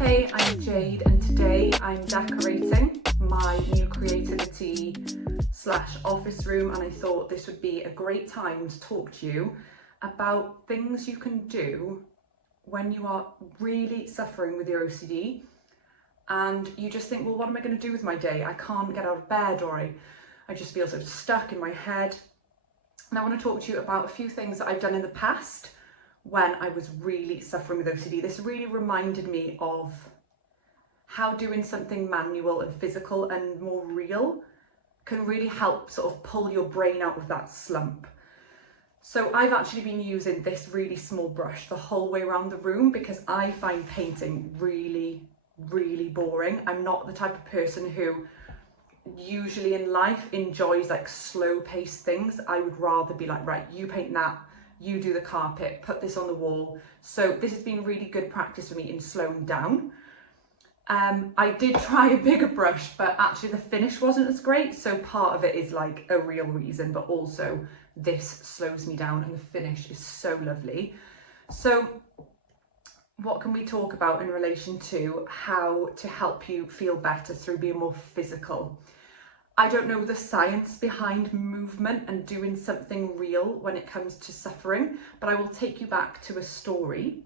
Hey, I'm Jade and today I'm decorating my new creativity / office room, and I thought this would be a great time to talk to you about things you can do when you are really suffering with your OCD and you just think, well, what am I going to do with my day? I can't get out of bed, or I just feel so stuck in my head. And I want to talk to you about a few things that I've done in the past when I was really suffering with OCD. This really reminded me of how doing something manual and physical and more real can really help sort of pull your brain out of that slump. So I've actually been using this really small brush the whole way around the room because I find painting really, really boring. I'm not the type of person who usually in life enjoys like slow paced things. I would rather be like, right, you paint that, you do the carpet, put this on the wall. So this has been really good practice for me in slowing down. I did try a bigger brush, but actually the finish wasn't as great. So part of it is like a real reason, but also this slows me down and the finish is so lovely. So what can we talk about in relation to how to help you feel better through being more physical? I don't know the science behind movement and doing something real when it comes to suffering, but I will take you back to a story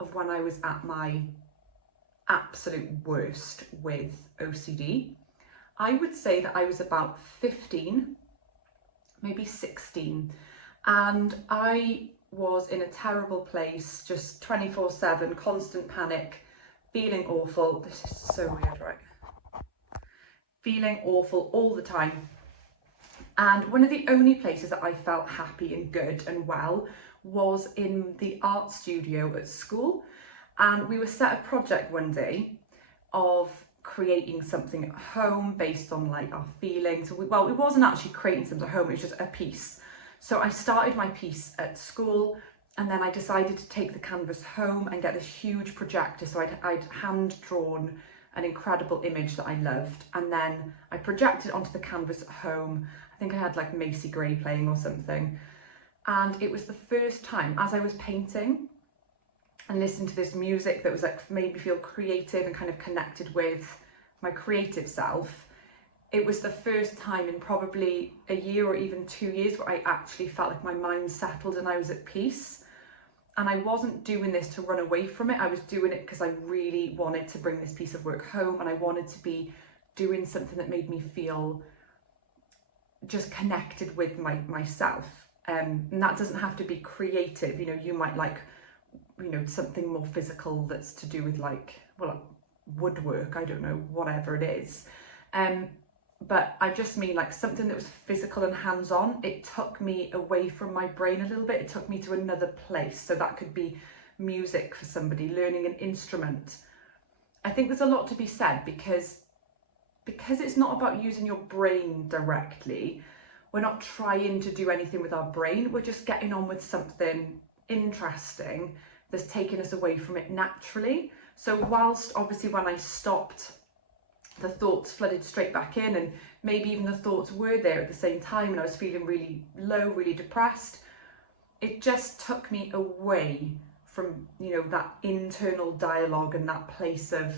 of when I was at my absolute worst with OCD. I would say that I was about 15, maybe 16, and I was in a terrible place, just 24/7, constant panic, feeling awful. This is so weird, right? Feeling awful all the time. And one of the only places that I felt happy and good and well was in the art studio at school. And we were set a project one day of creating something at home based on like our feelings. Well, it wasn't actually creating something at home, it was just a piece. So I started my piece at school, and then I decided to take the canvas home and get this huge projector. So I'd hand drawn an incredible image that I loved, and then I projected it onto the canvas at home. I think I had like Macy Gray playing or something. And it was the first time as I was painting and listening to this music that was like made me feel creative and kind of connected with my creative self. It was the first time in probably a year or even 2 years where I actually felt like my mind settled and I was at peace. And I wasn't doing this to run away from it. I was doing it because I really wanted to bring this piece of work home, and I wanted to be doing something that made me feel just connected with myself. And that doesn't have to be creative. You know, you might like, you know, something more physical that's to do with like, well, woodwork, I don't know, whatever it is. But I just mean like something that was physical and hands-on. It took me away from my brain a little bit. It took me to another place. So that could be music for somebody, learning an instrument. I think there's a lot to be said because it's not about using your brain directly. We're not trying to do anything with our brain. We're just getting on with something interesting that's taking us away from it naturally. So whilst obviously when I stopped, the thoughts flooded straight back in, and maybe even the thoughts were there at the same time, and I was feeling really low, really depressed. It just took me away from, you know, that internal dialogue and that place of,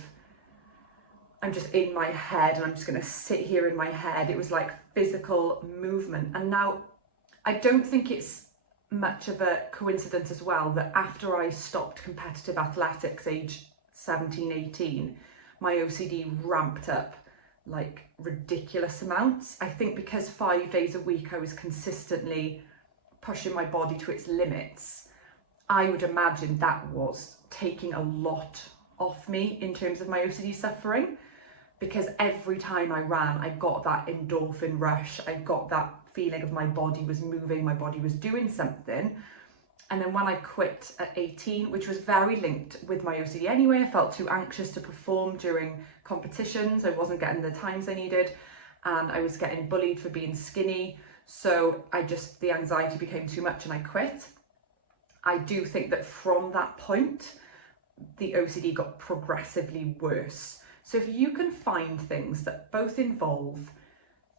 I'm just in my head and I'm just going to sit here in my head. It was like physical movement. And now I don't think it's much of a coincidence as well that after I stopped competitive athletics age 17, 18, my OCD ramped up like ridiculous amounts. I think because 5 days a week I was consistently pushing my body to its limits, I would imagine that was taking a lot off me in terms of my OCD suffering, because every time I ran, I got that endorphin rush. I got that feeling of my body was moving, my body was doing something. And then when I quit at 18, which was very linked with my OCD anyway, I felt too anxious to perform during competitions. I wasn't getting the times I needed, and I was getting bullied for being skinny. So the anxiety became too much and I quit. I do think that from that point, the OCD got progressively worse. So if you can find things that both involve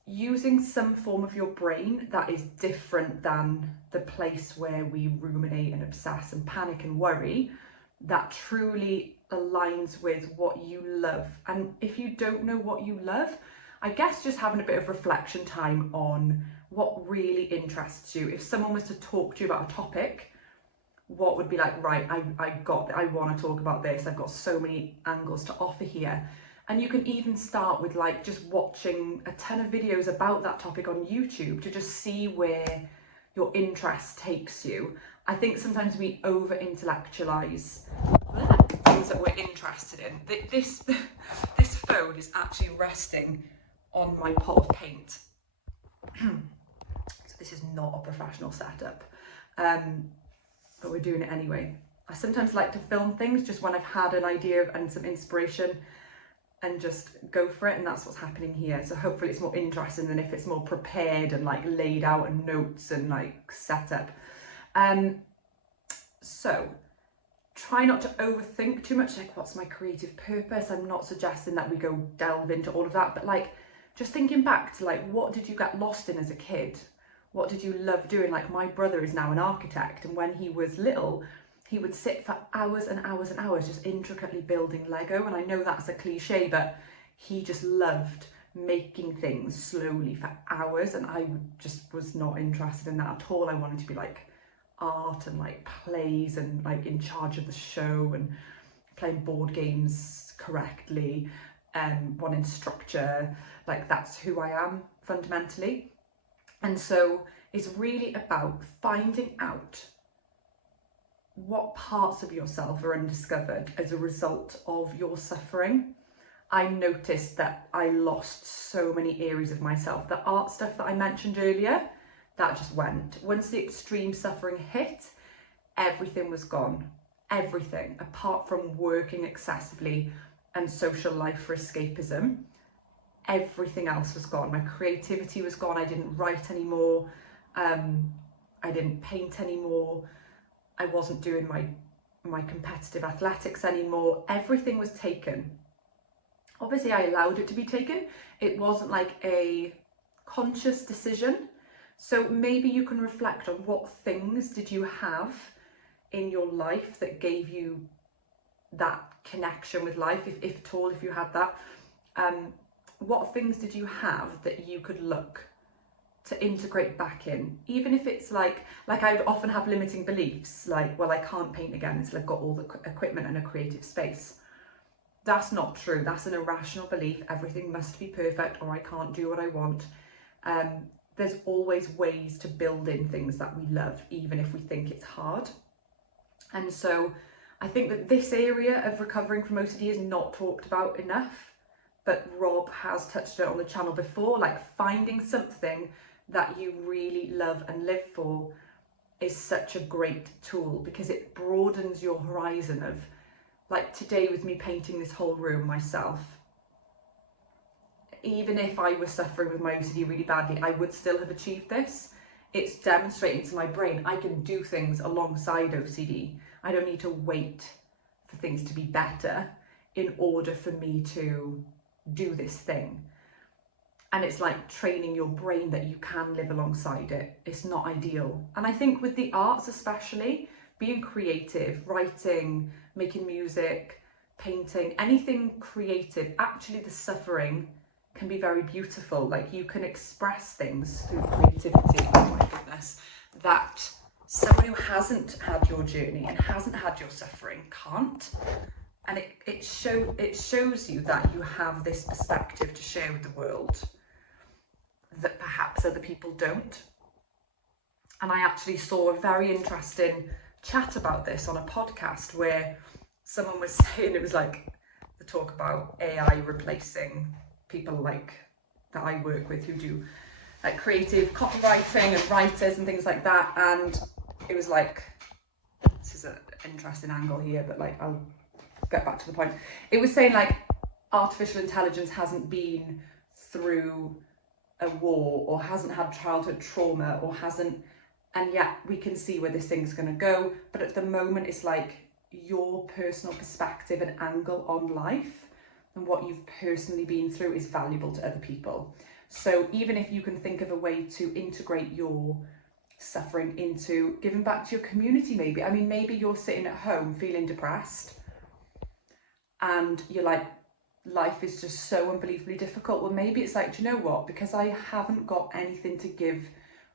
using some form of your brain that is different than the place where we ruminate and obsess and panic and worry, that truly aligns with what you love. And if you don't know what you love, I guess just having a bit of reflection time on what really interests you. If someone was to talk to you about a topic, what would be like, right, I want to talk about this, I've got so many angles to offer here. And you can even start with like just watching a ton of videos about that topic on YouTube to just see where your interest takes you. I think sometimes we over intellectualize things that we're interested in. This phone is actually resting on my pot of paint. So this is not a professional setup, but we're doing it anyway. I sometimes like to film things just when I've had an idea and some inspiration and just go for it, and that's what's happening here. So hopefully it's more interesting than if it's more prepared and like laid out and notes and like set up. So try not to overthink too much, like what's my creative purpose? I'm not suggesting that we go delve into all of that, but like just thinking back to like, what did you get lost in as a kid? What did you love doing? Like my brother is now an architect, and when he was little, he would sit for hours and hours and hours just intricately building Lego. And I know that's a cliche, but he just loved making things slowly for hours, and I just was not interested in that at all. I wanted to be like art and like plays and like in charge of the show and playing board games correctly and wanting structure. Like that's who I am fundamentally. And so it's really about finding out what parts of yourself are undiscovered as a result of your suffering. I noticed that I lost so many areas of myself. The art stuff that I mentioned earlier, that just went. Once the extreme suffering hit, everything was gone. Everything, apart from working excessively and social life for escapism. Everything else was gone. My creativity was gone. I didn't write anymore. I didn't paint anymore. I wasn't doing my competitive athletics anymore. Everything was taken. Obviously, I allowed it to be taken. It wasn't like a conscious decision. So maybe you can reflect on what things did you have in your life that gave you that connection with life, if at all, if you had that. What things did you have that you could look to integrate back in? Even if it's like I would often have limiting beliefs, like, well, I can't paint again until I've got all the equipment and a creative space. That's not true. That's an irrational belief. Everything must be perfect or I can't do what I want. There's always ways to build in things that we love, even if we think it's hard. And so I think that this area of recovering from OCD is not talked about enough, but Rob has touched it on the channel before. Like finding something that you really love and live for is such a great tool, because it broadens your horizon of, like today with me painting this whole room myself, even if I was suffering with my OCD really badly, I would still have achieved this. It's demonstrating to my brain I can do things alongside OCD. I don't need to wait for things to be better in order for me to do this thing. And it's like training your brain that you can live alongside it. It's not ideal. And I think with the arts especially, being creative, writing, making music, painting, anything creative, actually the suffering can be very beautiful. Like you can express things through creativity. Oh my goodness. That someone who hasn't had your journey and hasn't had your suffering can't. And it shows you that you have this perspective to share with the world that perhaps other people don't. And I actually saw a very interesting chat about this on a podcast where someone was saying, it was like the talk about AI replacing people like that I work with who do like creative copywriting and writers and things like that. And it was like, this is an interesting angle here, but like I'll get back to the point. It was saying like artificial intelligence hasn't been through a war or hasn't had childhood trauma or hasn't, and yet we can see where this thing's going to go. But at the moment it's like your personal perspective and angle on life and what you've personally been through is valuable to other people. So even if you can think of a way to integrate your suffering into giving back to your community, maybe. I mean, maybe you're sitting at home feeling depressed. and you're like, life is just so unbelievably difficult. Well, maybe it's like, do you know what? Because I haven't got anything to give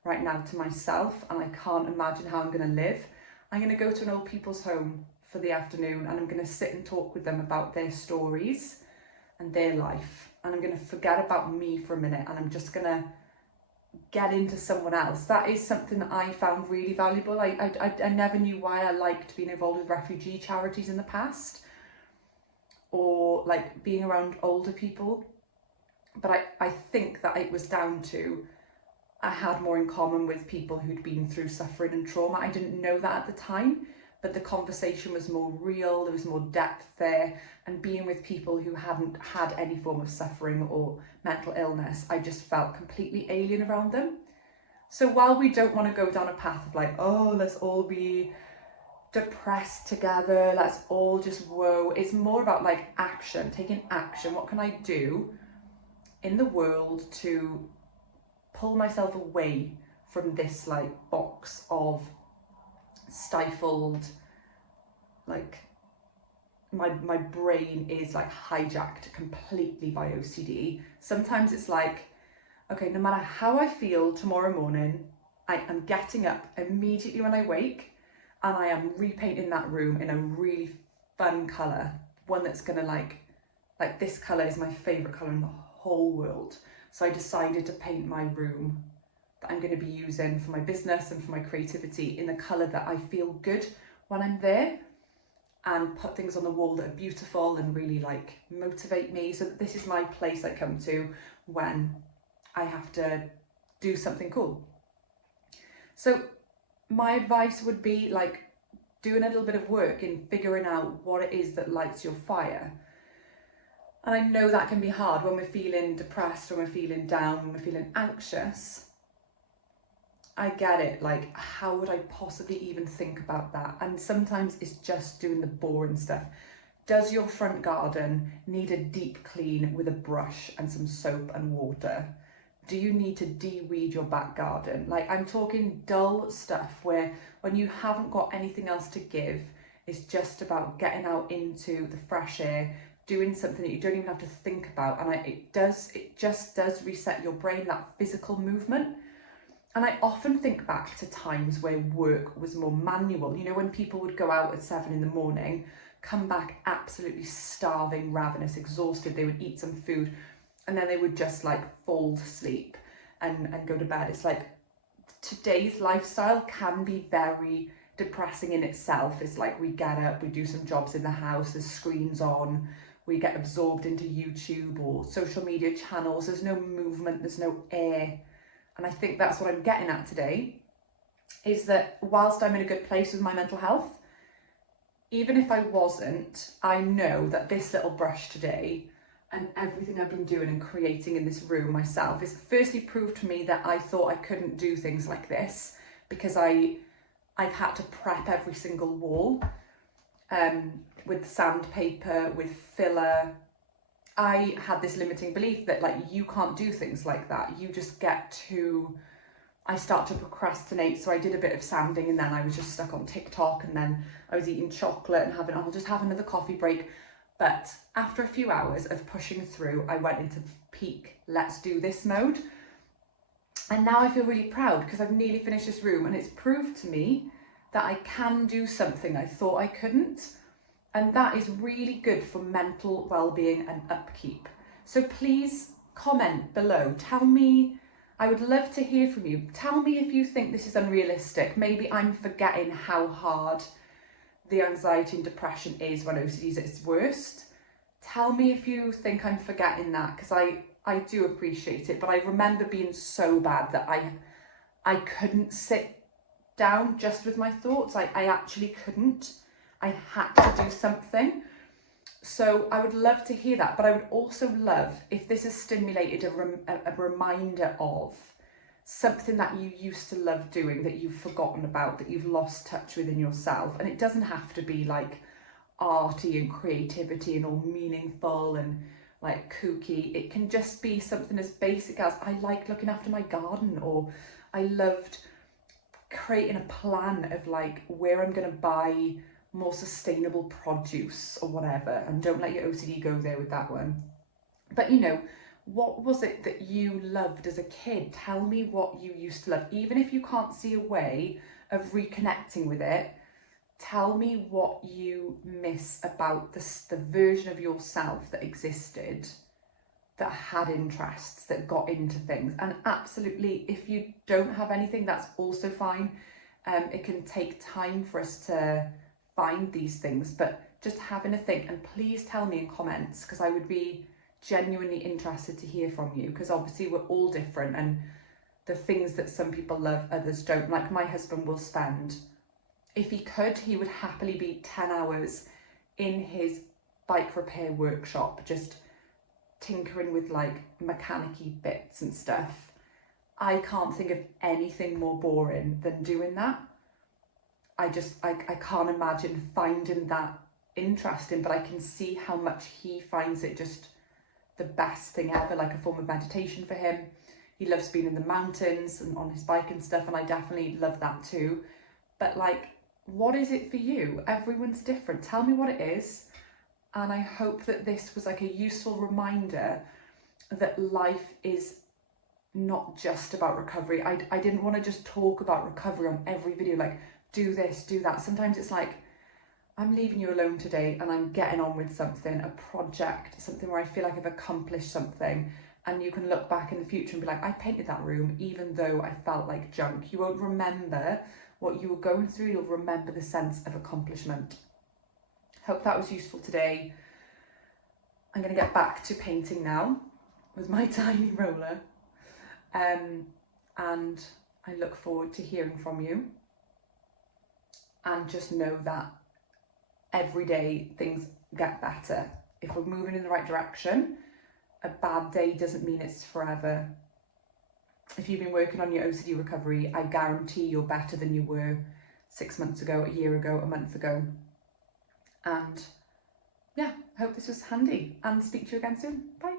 right now to myself, and I can't imagine how I'm going to live, I'm going to go to an old people's home for the afternoon, and I'm going to sit and talk with them about their stories and their life. And I'm going to forget about me for a minute, and I'm just going to get into someone else. That is something that I found really valuable. I never knew why I liked being involved with refugee charities in the past, or like being around older people. But I think that it was down to I had more in common with people who'd been through suffering and trauma. I didn't know that at the time, but the conversation was more real, there was more depth there, and being with people who hadn't had any form of suffering or mental illness, I just felt completely alien around them. So while we don't want to go down a path of like, oh, let's all be depressed together, let's all just woe, it's more about like action, taking action. What can I do in the world to pull myself away from this like box of stifled, like my brain is like hijacked completely by OCD. Sometimes it's like, okay, no matter how I feel tomorrow morning, I am getting up immediately when I wake, and I am repainting that room in a really fun colour, one that's gonna like this colour is my favourite colour in the whole world. So I decided to paint my room that I'm going to be using for my business and for my creativity in the colour that I feel good when I'm there, and put things on the wall that are beautiful and really like motivate me. So that this is my place I come to when I have to do something cool. So my advice would be like doing a little bit of work in figuring out what it is that lights your fire. And I know that can be hard when we're feeling depressed, when we're feeling down, when we're feeling anxious. I get it, like how would I possibly even think about that? And sometimes it's just doing the boring stuff. Does your front garden need a deep clean with a brush and some soap and water? Do you need to de-weed your back garden? Like, I'm talking dull stuff where when you haven't got anything else to give, it's just about getting out into the fresh air, doing something that you don't even have to think about. And it just does reset your brain, that physical movement. And I often think back to times where work was more manual. You know, when people would go out at 7 in the morning, come back absolutely starving, ravenous, exhausted, they would eat some food, and then they would just like fall to sleep and go to bed. It's like today's lifestyle can be very depressing in itself. It's like we get up, we do some jobs in the house, there's screens on, we get absorbed into YouTube or social media channels, there's no movement, there's no air. And I think that's what I'm getting at today, is that whilst I'm in a good place with my mental health, even if I wasn't, I know that this little brush today and everything I've been doing and creating in this room myself is firstly proved to me that I thought I couldn't do things like this because I've had to prep every single wall with sandpaper, with filler. I had this limiting belief that like you can't do things like that. You just I start to procrastinate. So I did a bit of sanding, and then I was just stuck on TikTok, and then I was eating chocolate and I'll just have another coffee break. But after a few hours of pushing through, I went into peak let's do this mode. And now I feel really proud because I've nearly finished this room, and it's proved to me that I can do something I thought I couldn't. And that is really good for mental well-being and upkeep. So please comment below. Tell me, I would love to hear from you. Tell me if you think this is unrealistic. Maybe I'm forgetting how hard the anxiety and depression is when OCD is at its worst. Tell me if you think I'm forgetting that, because I do appreciate it. But I remember being so bad that I couldn't sit down just with my thoughts. I actually couldn't. I had to do something. So I would love to hear that, but I would also love if this has stimulated a reminder of something that you used to love doing, that you've forgotten about, that you've lost touch with in yourself. And it doesn't have to be like arty and creativity and all meaningful and like kooky. It can just be something as basic as I like looking after my garden, or I loved creating a plan of like where I'm going to buy more sustainable produce or whatever, and don't let your OCD go there with that one. But you know, what was it that you loved as a kid? Tell me what you used to love. Even if you can't see a way of reconnecting with it, tell me what you miss about the version of yourself that existed, that had interests, that got into things. And absolutely, if you don't have anything, that's also fine. It can take time for us to find these things, but just having a think. And please tell me in comments, because I would be genuinely interested to hear from you, because obviously we're all different, and the things that some people love, others don't. Like my husband will spend, if he could, he would happily be 10 hours in his bike repair workshop, just tinkering with like mechanicy bits and stuff. I can't think of anything more boring than doing that. I can't imagine finding that interesting, but I can see how much he finds it just the best thing ever, like a form of meditation for him. He loves being in the mountains and on his bike and stuff, and I definitely love that too. But like, what is it for you? Everyone's different. Tell me what it is. And I hope that this was like a useful reminder that life is not just about recovery. I didn't want to just talk about recovery on every video, like do this, do that. Sometimes it's like, I'm leaving you alone today and I'm getting on with something, a project, something where I feel like I've accomplished something, and you can look back in the future and be like, I painted that room even though I felt like junk. You won't remember what you were going through, you'll remember the sense of accomplishment. Hope that was useful today. I'm going to get back to painting now with my tiny roller, and I look forward to hearing from you. And just know that every day things get better. If we're moving in the right direction, a bad day doesn't mean it's forever. If you've been working on your OCD recovery, I guarantee you're better than you were 6 months ago, a year ago, a month ago. And yeah, hope this was handy, and speak to you again soon. Bye.